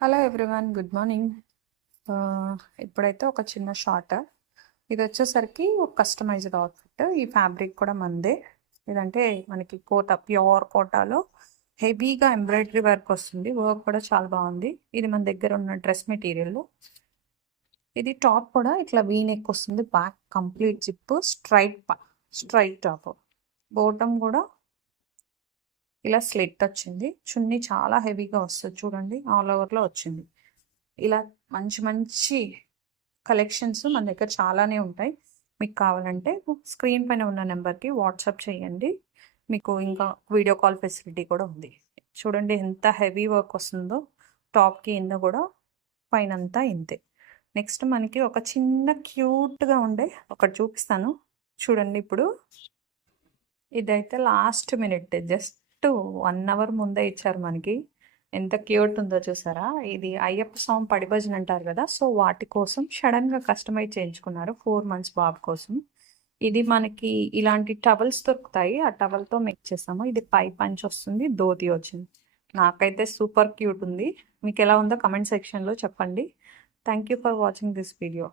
Hello everyone, good morning. ఇప్పుడైతే ఒక చిన్న షార్ట్. ఇది వచ్చేసరికి ఒక కస్టమైజ్డ్ అవుట్ఫిట్. ఈ ఫ్యాబ్రిక్ కూడా మందే. ఇదంటే మనకి కోట, ప్యూర్ కోటాలో హెవీగా ఎంబ్రాయిడరీ వర్క్ వస్తుంది. వర్క్ కూడా చాలా బాగుంది. ఇది మన దగ్గర ఉన్న డ్రెస్ మెటీరియల్. ఇది టాప్ కూడా ఇట్లా వీ నెక్ వస్తుంది. Back complete zip, straight top. Bottom కూడా ఇలా స్లిట్ వచ్చింది. చున్నీ చాలా హెవీగా వస్తుంది, చూడండి ఆల్ ఓవర్లో వచ్చింది. ఇలా మంచి మంచి కలెక్షన్స్ మన దగ్గర చాలానే ఉంటాయి. మీకు కావాలంటే స్క్రీన్ పైన ఉన్న నెంబర్కి వాట్సాప్ చేయండి. మీకు ఇంకా వీడియో కాల్ ఫెసిలిటీ కూడా ఉంది. చూడండి ఎంత హెవీ వర్క్ వస్తుందో. టాప్కి కింద కూడా పైన అంతా ఇంతే. నెక్స్ట్ మనకి ఒక చిన్న క్యూట్గా ఉండే ఒకటి చూపిస్తాను చూడండి. ఇప్పుడు ఇదైతే లాస్ట్ మినిట్, జస్ట్ 1 అవర్ ముందే ఇచ్చారు మనకి. ఎంత క్యూట్ ఉందో చూసారా. ఇది అయ్యప్ప స్వామి పడి భజన అంటారు కదా, సో వాటి కోసం సడన్గా కస్టమైజ్ చేయించుకున్నారు 4 months బాబు కోసం. ఇది మనకి ఇలాంటి టవల్స్ దొరుకుతాయి, ఆ టవల్తో మేక్ చేసాము. ఇది పై పంచ్ వస్తుంది, ధోతి వచ్చింది. నాకైతే సూపర్ క్యూట్ ఉంది. మీకు ఎలా ఉందో కమెంట్ సెక్షన్లో చెప్పండి. Thank you for watching this video.